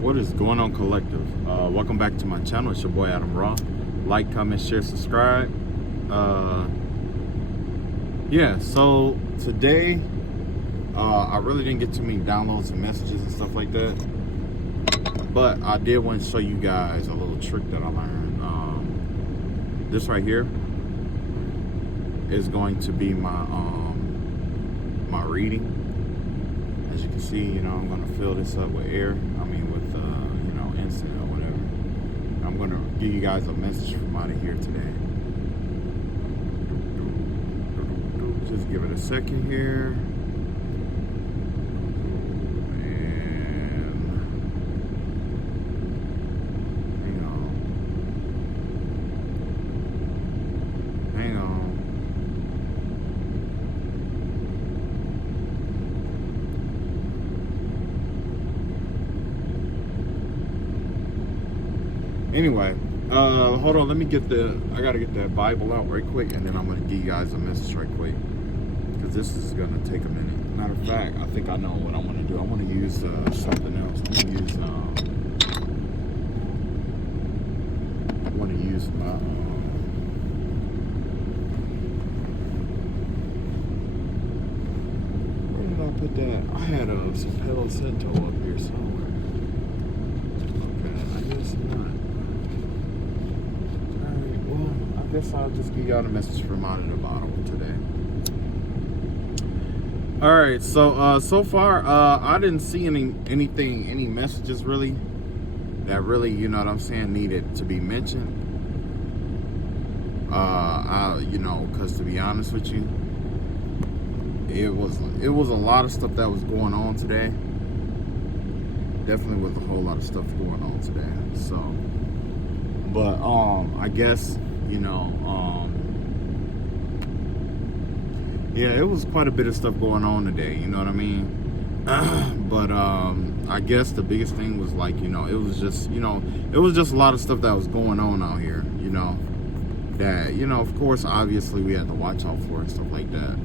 What is going on, collective? Welcome back to my channel. It's your boy Adam Raw. Like, comment, share, subscribe. Yeah, so today I really didn't get too many downloads and messages and stuff like that, but I did want to show you guys a little trick that I learned. This right here is going to be my my reading. As you can see, I'm going to fill this up with air. With instant or whatever. I'm going to give you guys a message from out of here today. Just give it a second here. And hang on. Anyway, hold on. I gotta get that Bible out right quick, and then I'm gonna give you guys a message right quick, because this is gonna take a minute. Matter of fact, I think I know what I want to do. I want to use something else. I want to use my where did I put that? I had some Palo Santo up here somewhere. Okay, I guess not. Alright, well, I guess I'll just give y'all a message from out of the bottle today. Alright, so far, I didn't see any messages really that really, needed to be mentioned. Because to be honest with you, it was a lot of stuff that was going on today. Definitely was a whole lot of stuff going on today. So, but I guess yeah, it was quite a bit of stuff going on today. You know what I mean? But I guess the biggest thing was it was just a lot of stuff that was going on out here. That of course, obviously we had to watch out for and stuff like that.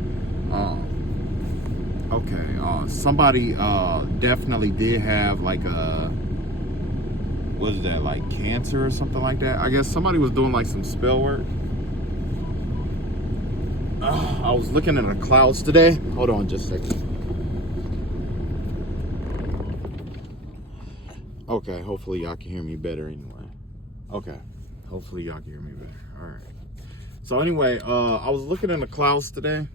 Okay, somebody definitely did have what is that, like cancer or something like that? I guess somebody was doing some spell work. I was looking at the clouds today. Hold on just a second. Okay, hopefully y'all can hear me better anyway. Okay, hopefully y'all can hear me better. All right. So anyway, I was looking in the clouds today.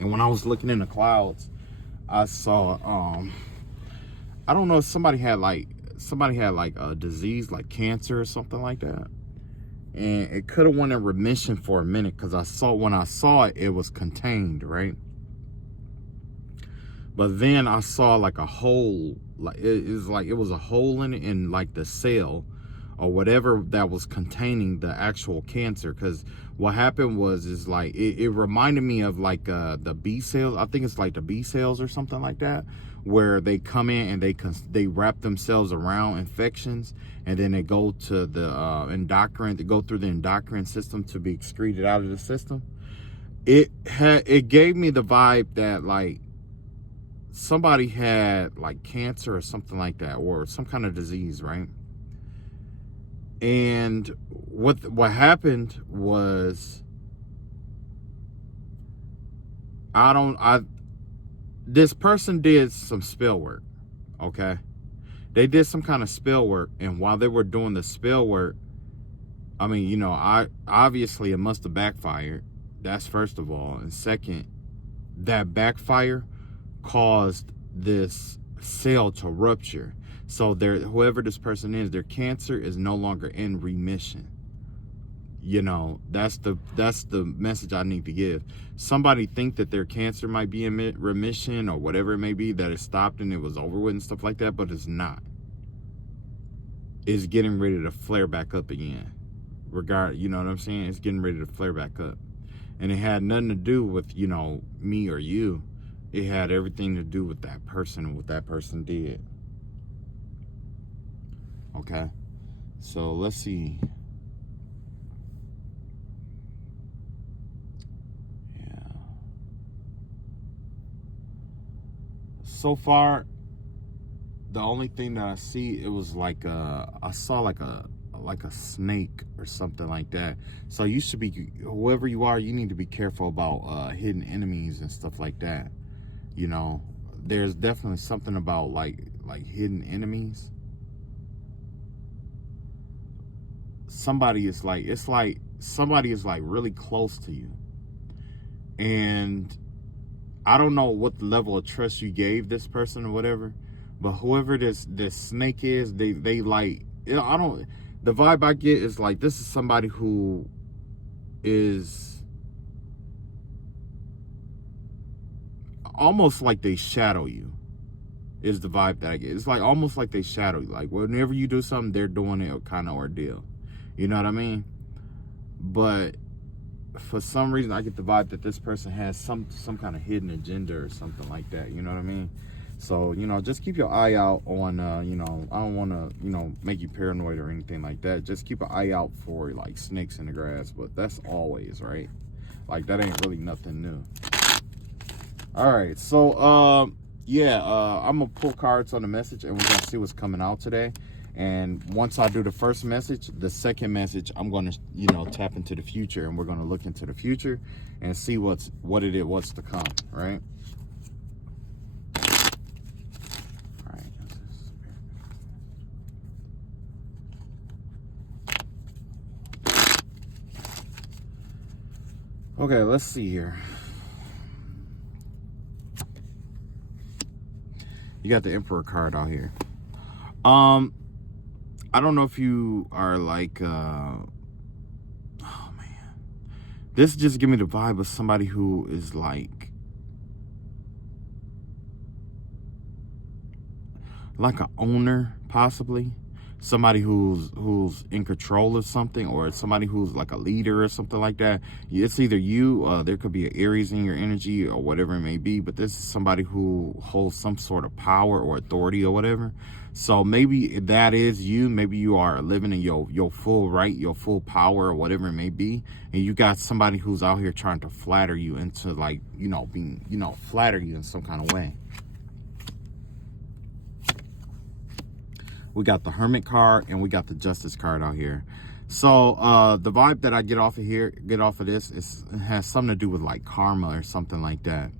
And when I was looking in the clouds, I saw, I don't know if somebody had a disease like cancer or something like that. And it could have went in remission for a minute, because when I saw it, it was contained, right? But then I saw a hole, it was a hole in the cell or whatever that was containing the actual cancer. Because what happened was it reminded me of the B cells. I think it's the B cells or something like that, where they come in and they wrap themselves around infections, and then they go to the endocrine, to go through the endocrine system to be excreted out of the system. It gave me the vibe that somebody had cancer or something like that, or some kind of disease, right? And what happened was, this person did some spell work, okay? They did some kind of spell work, and while they were doing the spell work, obviously it must have backfired. That's first of all. And second, that backfire caused this cell to rupture. So whoever this person is, their cancer is no longer in remission. That's the message I need to give. Somebody think that their cancer might be in remission or whatever it may be, that it stopped and it was over with and stuff like that, but it's not. It's getting ready to flare back up again. You know what I'm saying? It's getting ready to flare back up. And it had nothing to do with, me or you. It had everything to do with that person and what that person did. Okay? So let's see. So far, the only thing that I see, it was like I saw like a snake or something like that. So you should be, whoever you are, you need to be careful about hidden enemies and stuff like that. You know, there's definitely something about like hidden enemies. Somebody is like, it's like somebody is like really close to you, and I don't know what the level of trust you gave this person or whatever, but whoever this snake is, they like, you know, I don't, the vibe I get is like, this is somebody who is almost like they shadow you, is the vibe that I get. It's like almost like they shadow you. Like whenever you do something, they're doing it kind of ordeal. You know what I mean? But for some reason, I get the vibe that this person has some kind of hidden agenda or something like that. You know what I mean? So, you know, just keep your eye out on, you know, I don't want to, you know, make you paranoid or anything like that. Just keep an eye out for like snakes in the grass, but that's always, right? Like that ain't really nothing new. All right, so yeah, I'm gonna pull cards on the message, and we're gonna see what's coming out today. And once I do the first message, the second message, I'm gonna, you know, tap into the future, and we're gonna look into the future and see what's to come, right? All right. Okay, let's see here. You got the Emperor card out here. I don't know if you are like, oh man, this just give me the vibe of somebody who is like an owner, possibly. Somebody who's in control of something, or somebody who's like a leader or something like that. It's either you, there could be an Aries in your energy or whatever it may be, but this is somebody who holds some sort of power or authority or whatever. So maybe that is you. Maybe you are living in your full right, your full power or whatever it may be, and you got somebody who's out here trying to flatter you into, like, you know, being, you know, flatter you in some kind of way. We got the Hermit card, and we got the Justice card out here. So the vibe that I get off of this, it has something to do with like karma or something like that,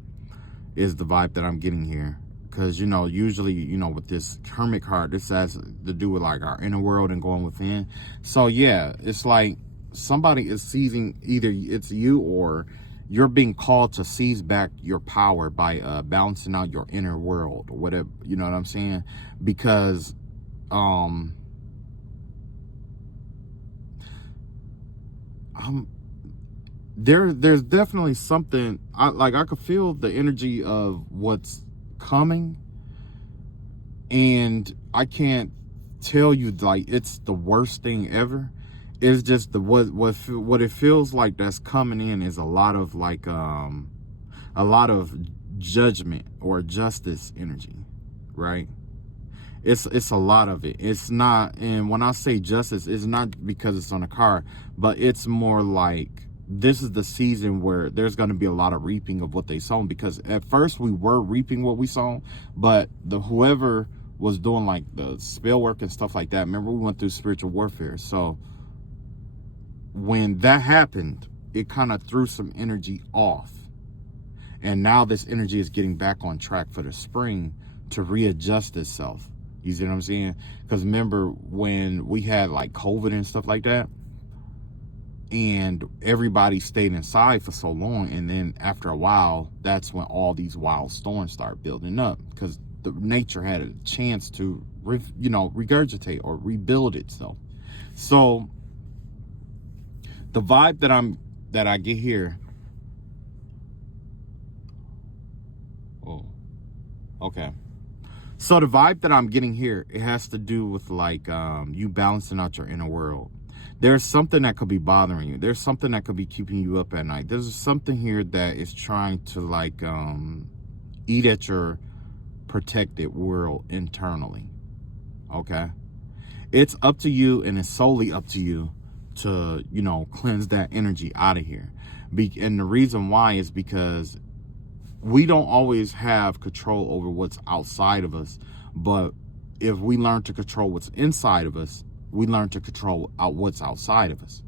is the vibe that I'm getting here. Because, you know, usually, you know, with this Hermit card, this has to do with like our inner world and going within. So yeah, it's like somebody is seizing, either it's you or you're being called to seize back your power by balancing out your inner world or whatever, you know what I'm saying? Because there's definitely something, I could feel the energy of what's coming, and I can't tell you like it's the worst thing ever. It's just what it feels like that's coming in is a lot of like a lot of judgment or justice energy, right? It's a lot of it. It's not, and when I say justice, it's not because it's on a card, but it's more like this is the season where there's going to be a lot of reaping of what they sown. Because at first we were reaping what we sown, but whoever was doing like the spell work and stuff like that, remember we went through spiritual warfare. So when that happened, it kind of threw some energy off, and now this energy is getting back on track for the spring to readjust itself. You see what I'm saying? Because remember when we had like COVID and stuff like that, and everybody stayed inside for so long, and then after a while, that's when all these wild storms start building up, because the nature had a chance to, you know, regurgitate or rebuild itself. So the vibe that I get here. Oh, okay. So the vibe that I'm getting here, it has to do with like you balancing out your inner world. There's something that could be bothering you. There's something that could be keeping you up at night. There's something here that is trying to like eat at your protected world internally. Okay? It's up to you, and it's solely up to you to, you know, cleanse that energy out of here. And the reason why is because we don't always have control over what's outside of us, but if we learn to control what's inside of us, we learn to control what's outside of us.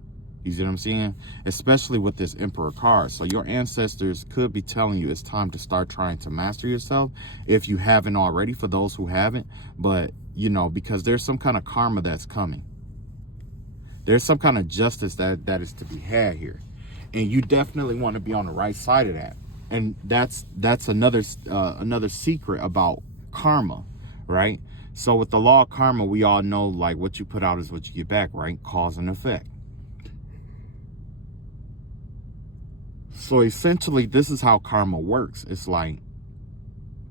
You see what I'm saying? Especially with this Emperor card. So your ancestors could be telling you it's time to start trying to master yourself if you haven't already, for those who haven't. But, you know, because there's some kind of karma that's coming. There's some kind of justice that is to be had here. And you definitely want to be on the right side of that. And that's another secret about karma, right? So with the law of karma, we all know, like, what you put out is what you get back, right? Cause and effect. So essentially, this is how karma works. It's like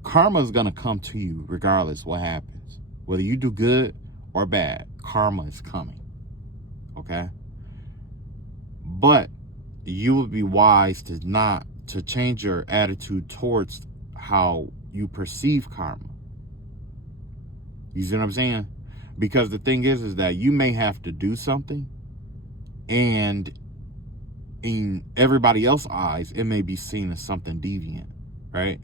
karma is going to come to you regardless what happens. Whether you do good or bad, karma is coming. Okay? But you would be wise to change your attitude towards how you perceive karma. You see what I'm saying? Because the thing is that you may have to do something, and in everybody else's eyes, it may be seen as something deviant, right?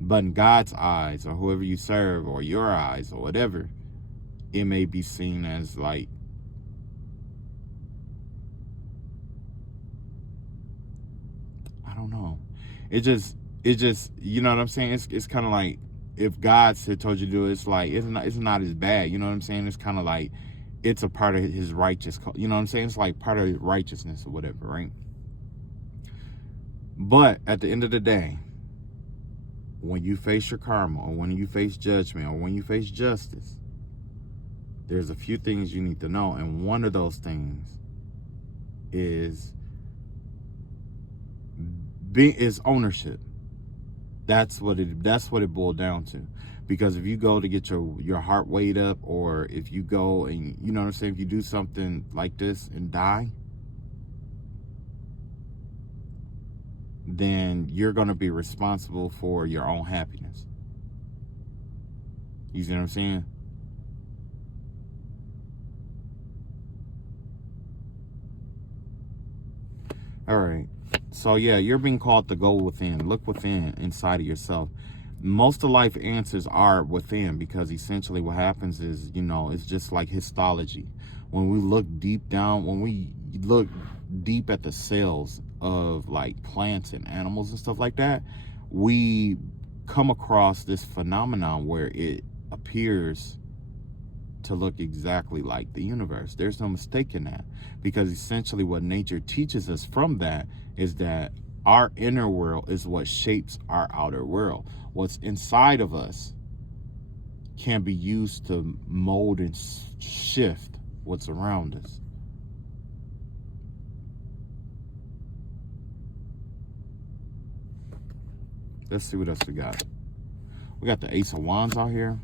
But in God's eyes, or whoever you serve, or your eyes, or whatever, it may be seen as like, I don't know. It just, you know what I'm saying? It's kind of like, if God had told you to do it, it's like, it's not as bad. You know what I'm saying? It's kind of like, it's a part of his righteous, you know what I'm saying? It's like part of his righteousness or whatever, right? But at the end of the day, when you face your karma, or when you face judgment, or when you face justice, there's a few things you need to know. And one of those things is ownership. That's what it boiled down to. Because if you go to get your heart weighed up, or if you go and, you know what I'm saying, if you do something like this and die, then you're going to be responsible for your own happiness. You see what I'm saying? All right. So yeah, you're being called to go within. Look within, inside of yourself. Most of life answers are within, because essentially what happens is, you know, it's just like histology. When we look deep down, when we look deep at the cells of like plants and animals and stuff like that, we come across this phenomenon where it appears to look exactly like the universe. There's no mistake in that, because essentially what nature teaches us from that is that our inner world is what shapes our outer world. What's inside of us can be used to mold and shift what's around us. Let's see what else we got. We got the Ace of Wands out here.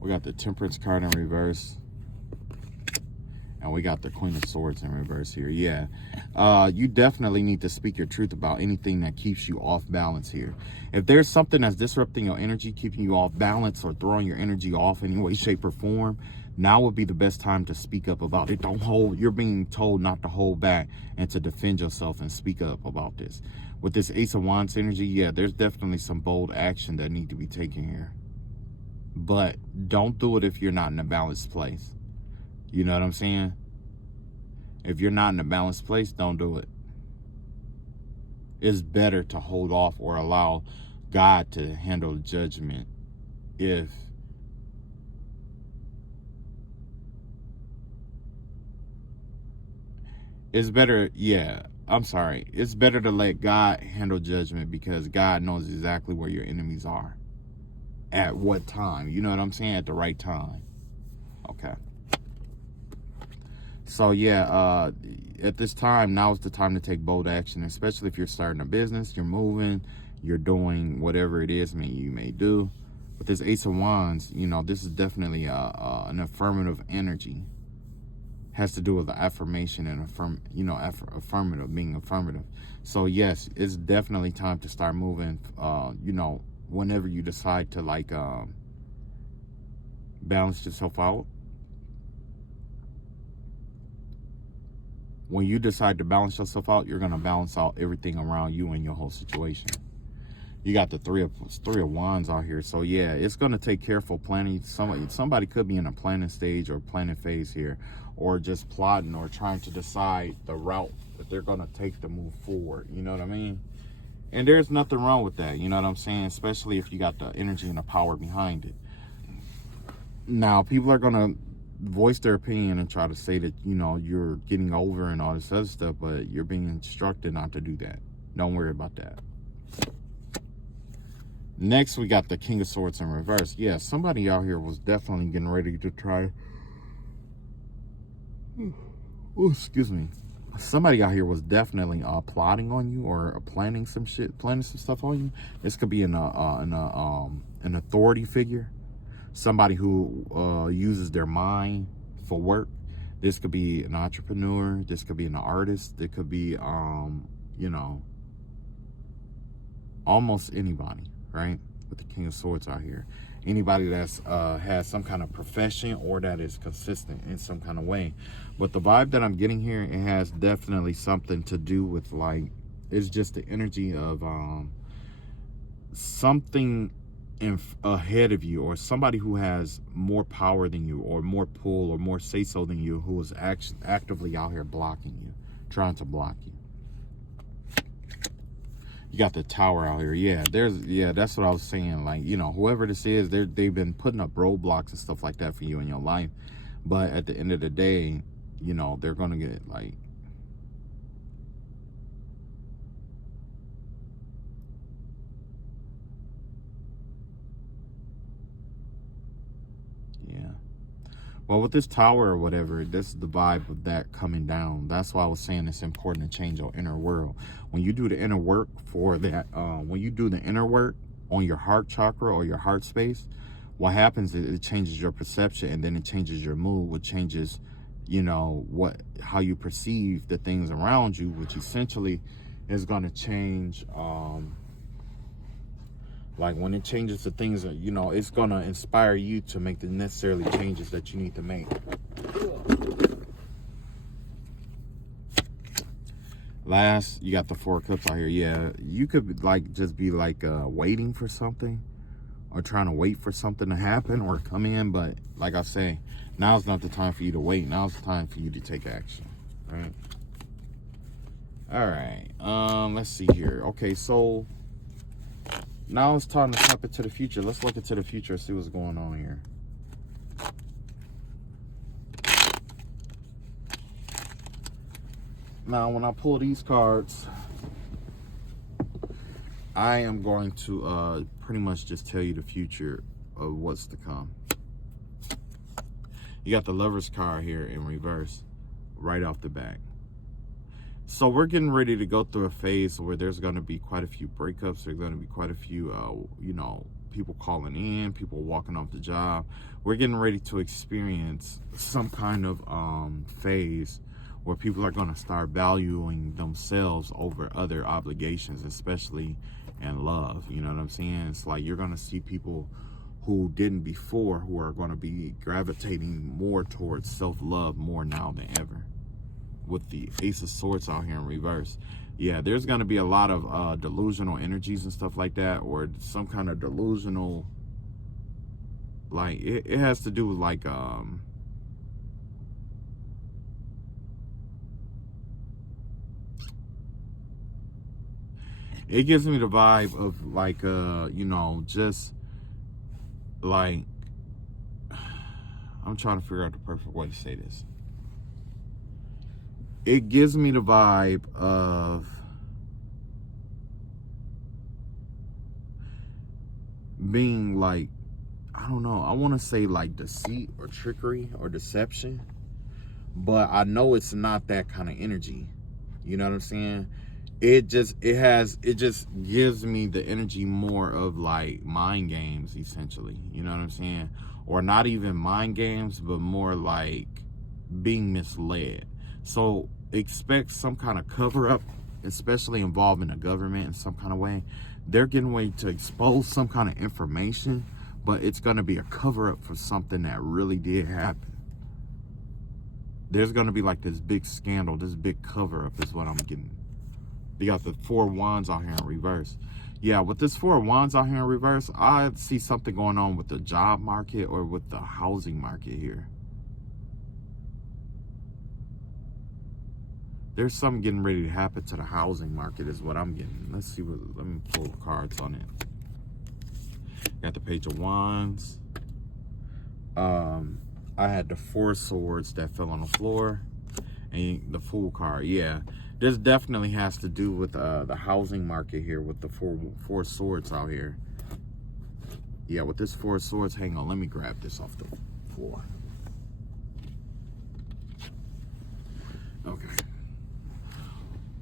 We got the Temperance card in reverse. And we got the Queen of Swords in reverse here. Yeah. You definitely need to speak your truth about anything that keeps you off balance here. If there's something that's disrupting your energy, keeping you off balance, or throwing your energy off in any way, shape, or form, now would be the best time to speak up about it. Don't hold. You're being told not to hold back and to defend yourself and speak up about this. With this Ace of Wands energy, yeah, there's definitely some bold action that need to be taken here. But don't do it if you're not in a balanced place. You know what I'm saying? If you're not in a balanced place, don't do it. It's better to hold off or allow God to handle judgment if it's better. Yeah, I'm sorry. It's better to let God handle judgment, because God knows exactly where your enemies are at what time. You know what I'm saying? At the right time. Okay. So yeah, at this time, now is the time to take bold action, especially if you're starting a business, you're moving, you're doing whatever it is you may do. With this Ace of Wands, you know, this is definitely an affirmative energy. Has to do with the affirmation and affirmative, being affirmative. So yes, it's definitely time to start moving. You know, whenever you decide to like balance yourself out. When you decide to balance yourself out, you're going to balance out everything around you and your whole situation. You got the three of wands out here. So yeah, it's going to take careful planning. Somebody could be in a planning stage or planning phase here, or just plotting or trying to decide the route that they're going to take to move forward. You know what I mean? And there's nothing wrong with that. You know what I'm saying? Especially if you got the energy and the power behind it. Now, people are going to voice their opinion and try to say that, you know, you're getting over and all this other stuff, but you're being instructed not to do that. Don't worry about that. Next, we got the King of Swords in reverse. Yeah, somebody out here was definitely getting ready to try. Oh, excuse me. Somebody out here was definitely plotting on you or planning some stuff on you. This could be an authority figure, somebody who uses their mind for work. This could be an entrepreneur. This could be an artist. It could be, you know, almost anybody. Right, with the King of Swords out here, anybody that's has some kind of profession or that is consistent in some kind of way. But the vibe that I'm getting here, it has definitely something to do with, like, it's just the energy of something ahead of you, or somebody who has more power than you, or more pull, or more say so than you, who is actively out here blocking you, trying to block you. You got the Tower out here. Yeah, that's what I was saying. Like, you know, whoever this is, they've been putting up roadblocks and stuff like that for you in your life. But at the end of the day, you know, they're going to get, like, yeah. Well, with this Tower or whatever, this is the vibe of that coming down. That's why I was saying it's important to change your inner world. When you do the inner work for that, when you do the inner work on your heart chakra or your heart space, what happens is it changes your perception, and then it changes your mood, which changes, you know, how you perceive the things around you, which essentially is going to change, like, when it changes the things that, you know, it's going to inspire you to make the necessarily changes that you need to make. Last, you got the Four of Cups out here. Yeah, you could, like, just be, like, waiting for something, or trying to wait for something to happen or come in. But like I say, now's not the time for you to wait. Now's the time for you to take action, right? All right, let's see here. Okay, so now it's time to step into the future. Let's look into the future and see what's going on here. Now, when I pull these cards, I am going to pretty much just tell you the future of what's to come. You got the Lover's card here in reverse right off the bat. So we're getting ready to go through a phase where there's going to be quite a few breakups. There's going to be quite a few, you know, people calling in, people walking off the job. We're getting ready to experience some kind of phase where people are going to start valuing themselves over other obligations, especially in love. You know what I'm saying? It's like you're going to see people who didn't before, who are going to be gravitating more towards self-love more now than ever. With the Ace of Swords out here in reverse, yeah, there's going to be a lot of delusional energies and stuff like that, or some kind of delusional, like, it has to do with, like, it gives me the vibe of, like, you know, just, like, I'm trying to figure out the perfect way to say this. It gives me the vibe of being, like, I don't know, I want to say, like, deceit or trickery or deception, but I know it's not that kind of energy. You know what I'm saying? It just gives me the energy more of, like, mind games, essentially. You know what I'm saying? Or not even mind games, but more like being misled. So expect some kind of cover up, especially involving the government in some kind of way. They're getting ready to expose some kind of information, but it's going to be a cover up for something that really did happen. There's going to be, like, this big scandal, this big cover up is what I'm getting. You got the Four of Wands out here in reverse. Yeah, with this Four of Wands out here in reverse, I see something going on with the job market or with the housing market here. There's something getting ready to happen to the housing market is what I'm getting. Let's see what, let me pull the cards on it. Got the Page of Wands. I had the Four of Swords that fell on the floor. And the Fool card, yeah. This definitely has to do with the housing market here with the four swords out here. Yeah, with this Four of Swords, hang on, let me grab this off the floor. Okay.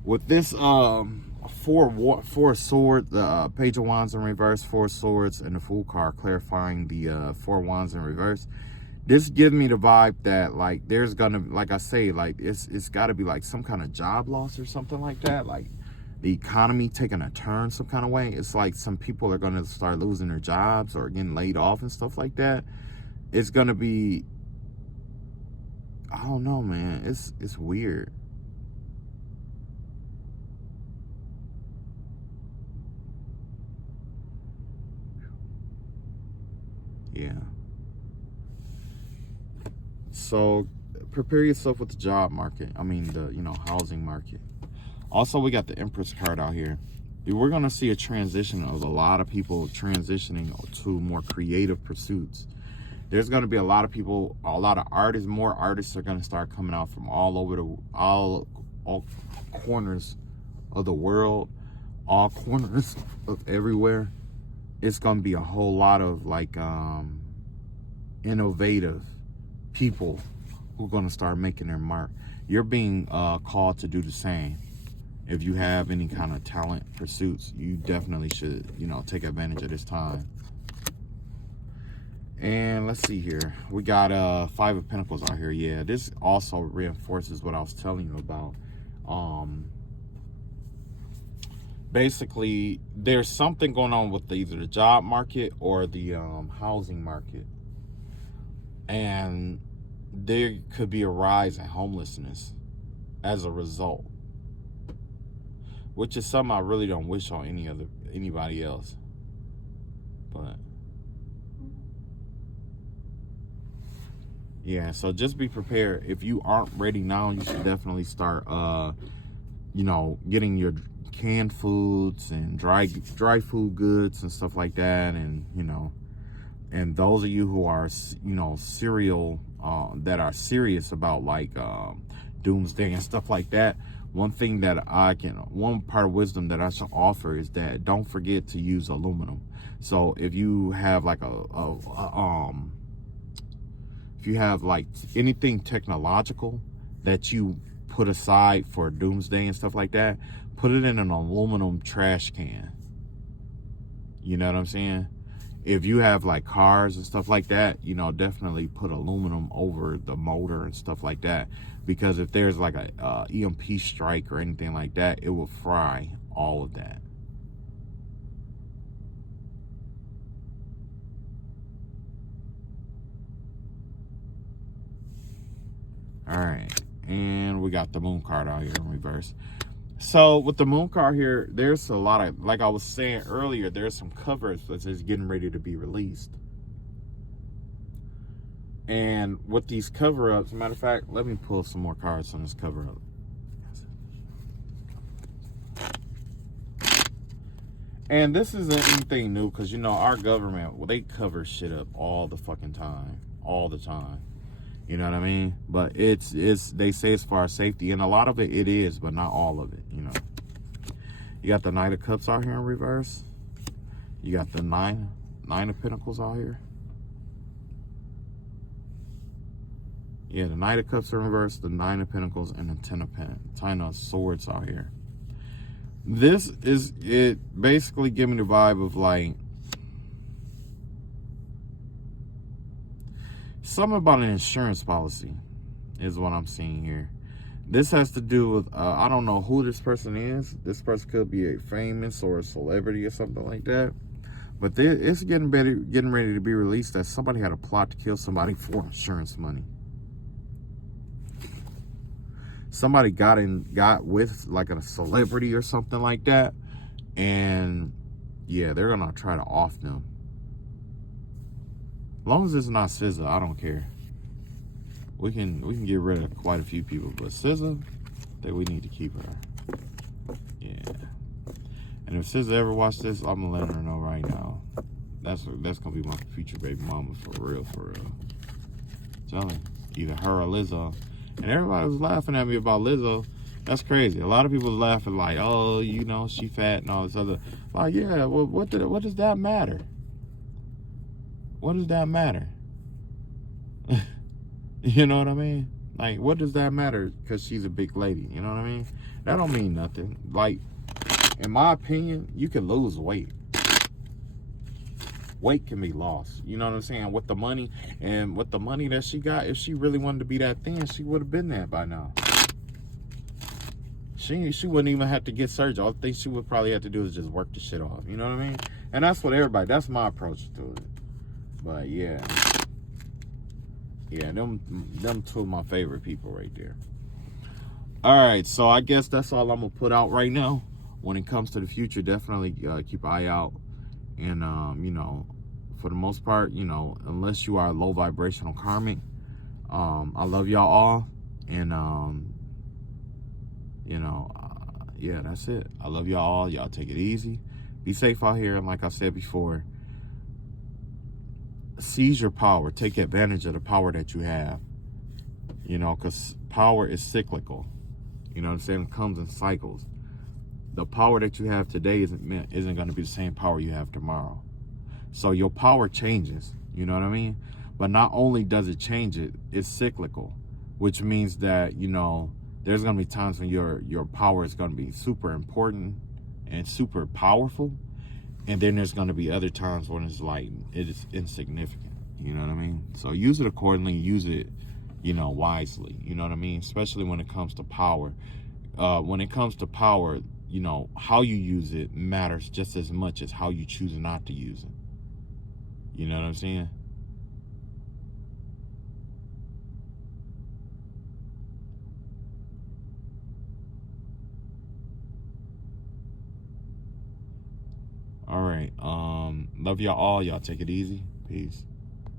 With this four swords, the Page of Wands in reverse, Four Swords, and the Fool card clarifying the Four Wands in reverse. This gives me the vibe that, like, there's gonna, like I say, like, it's got to be like some kind of job loss or something like that. Like the economy taking a turn some kind of way. It's like some people are gonna start losing their jobs or getting laid off and stuff like that. It's gonna be, I don't know, man. It's weird. Yeah. So prepare yourself with the job market. I mean, the, you know, housing market. Also, we got the Empress card out here. We're going to see a transition of a lot of people transitioning to more creative pursuits. There's going to be a lot of people, a lot of artists, more artists are going to start coming out from all over all corners of the world, all corners of everywhere. It's going to be a whole lot of like innovative people who are going to start making their mark. You're being called to do the same. If you have any kind of talent pursuits, you definitely should, you know, take advantage of this time. And let's see here. We got Five of Pentacles out here. Yeah, this also reinforces what I was telling you about. Basically, there's something going on with either the job market or the housing market. And there could be a rise in homelessness as a result, which is something I really don't wish on anybody else. But yeah, so just be prepared. If you aren't ready now, you should definitely start you know, getting your canned foods and dry food goods and stuff like that. And, you know, and those of you who are, you know, that are serious about like doomsday and stuff like that, one part of wisdom that I should offer is that don't forget to use aluminum. So if you have like if you have like anything technological that you put aside for doomsday and stuff like that, put it in an aluminum trash can. You know what I'm saying? If you have like cars and stuff like that, you know, definitely put aluminum over the motor and stuff like that. Because if there's like a EMP strike or anything like that, it will fry all of that. All right. And we got the Moon card out here in reverse. So with the Moon card here, there's a lot of, like I was saying earlier, there's some covers that is getting ready to be released. And with these cover-ups, matter of fact, let me pull some more cards on this cover-up. And this isn't anything new because, you know, our government, well, they cover shit up all the fucking time. All the time. You know what I mean? But it's they say as far as safety, and a lot of it is, but not all of it, you know. You got the Knight of Cups out here in reverse. You got the Nine of Pentacles out here. Yeah, the Knight of Cups in reverse, the Nine of Pentacles, and the Ten of Swords out here. This is it basically giving the vibe of like something about an insurance policy is what I'm seeing here. This has to do with, I don't know who this person is. This person could be a famous or a celebrity or something like that. But it's getting ready to be released that somebody had a plot to kill somebody for insurance money. Somebody got with like a celebrity or something like that. And yeah, they're gonna try to off them. As long as it's not SZA, I don't care. We can get rid of quite a few people, but SZA, I think we need to keep her. Yeah. And if SZA ever watch this, I'm gonna let her know right now. That's gonna be my future baby mama for real, for real. Telling either her or Lizzo. And everybody was laughing at me about Lizzo. That's crazy. A lot of people was laughing like, oh, you know, she fat and all this other. Like, yeah, well, what does that matter? What does that matter? You know what I mean? Like, what does that matter? Because she's a big lady. You know what I mean? That don't mean nothing. Like, in my opinion, you can lose weight. Weight can be lost. You know what I'm saying? With the money and with the money that she got, if she really wanted to be that thin, she would have been there by now. She wouldn't even have to get surgery. All the thing she would probably have to do is just work the shit off. You know what I mean? And that's what everybody, that's my approach to it. But yeah. Yeah, them two of my favorite people right there. All right, so I guess that's all I'm gonna put out right now. When it comes to the future, definitely keep an eye out. And you know, for the most part, you know, unless you are low vibrational karmic, I love y'all all. And you know, yeah, that's it. I love y'all all. Y'all take it easy. Be safe out here. And like I said before, seize your power. Take advantage of the power that you have. You know, because power is cyclical. You know what I'm saying? It comes in cycles. The power that you have today isn't going to be the same power you have tomorrow. So your power changes. You know what I mean? But not only does it change, it's cyclical, which means that, you know, there's going to be times when your power is going to be super important and super powerful. And then there's going to be other times when it's like, it is insignificant. You know what I mean? So use it accordingly. Use it, you know, wisely. You know what I mean? Especially when it comes to power. When it comes to power, you know, how you use it matters just as much as how you choose not to use it. You know what I'm saying? All right. Love y'all all. Y'all take it easy. Peace.